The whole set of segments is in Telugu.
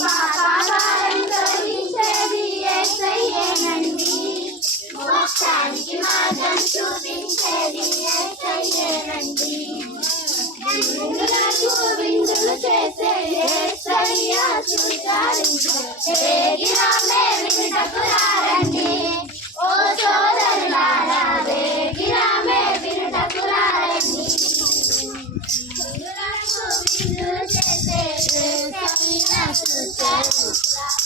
పాపాలను తొలగించేది యేసయ్యేనండి. మోక్షానికి మార్గం చూపించేది యేసయ్యేనండి. విందులు చేసే యేసయ్య వేగిరామే వినుటకు రారండి. ఓ సోదరులారా వేగిరామే వినుటకు రారండి. విందులు చేసే యేసయ్య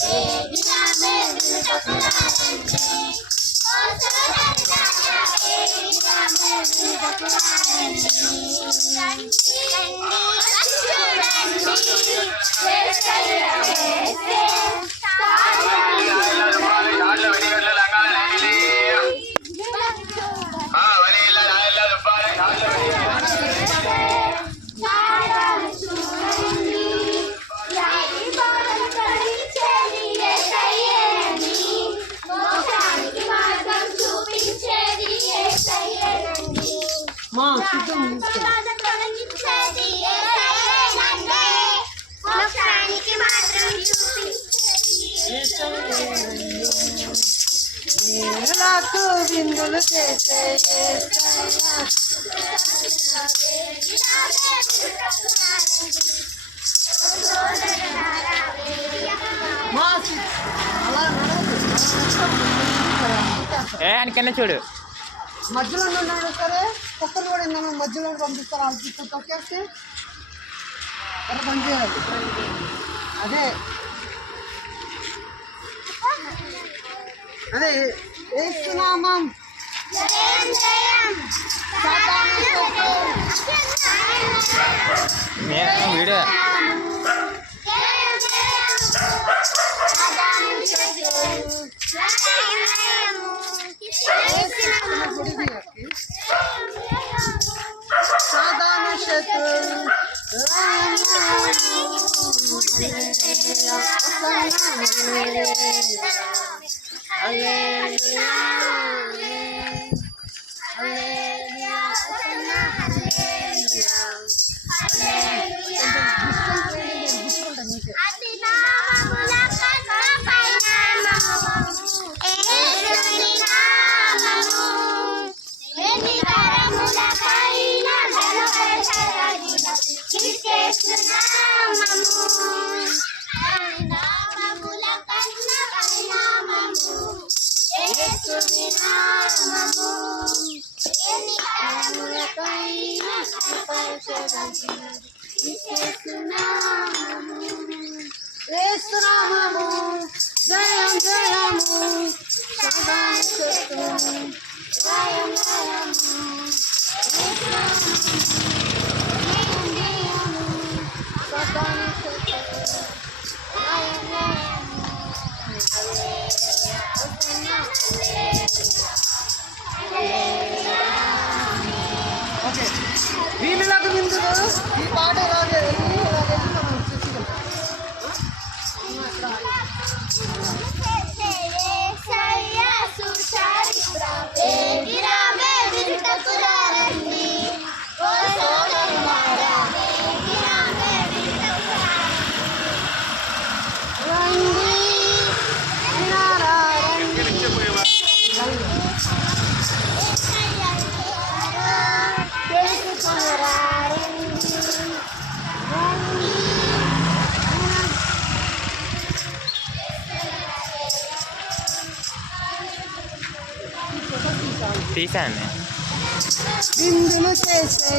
వేగిరామే వినుటకు రారండి. ఓ సోదరులారా వేగిరామే వినుటకు రారండి. నాకు విందులు చేసే ఆయనకన్నా చూడు మధ్యలో ఉన్నాడు సరే కుక్కలు కూడా విన్నాను మధ్యలో పంపిస్తారు ఇప్పుడు తొక్కేస్తే పని చేయాలి అదే అదే ఏసునామం వీడియో సాధారణ శత్రు ఏసునామము జయం జయము సాధారణ శత్రు జయం జయము ఓకే వీళ్ళకు విందులు ఈ పాట ఇలాగే మనం చేసుకుంటాం తీసాను విందులు చేసే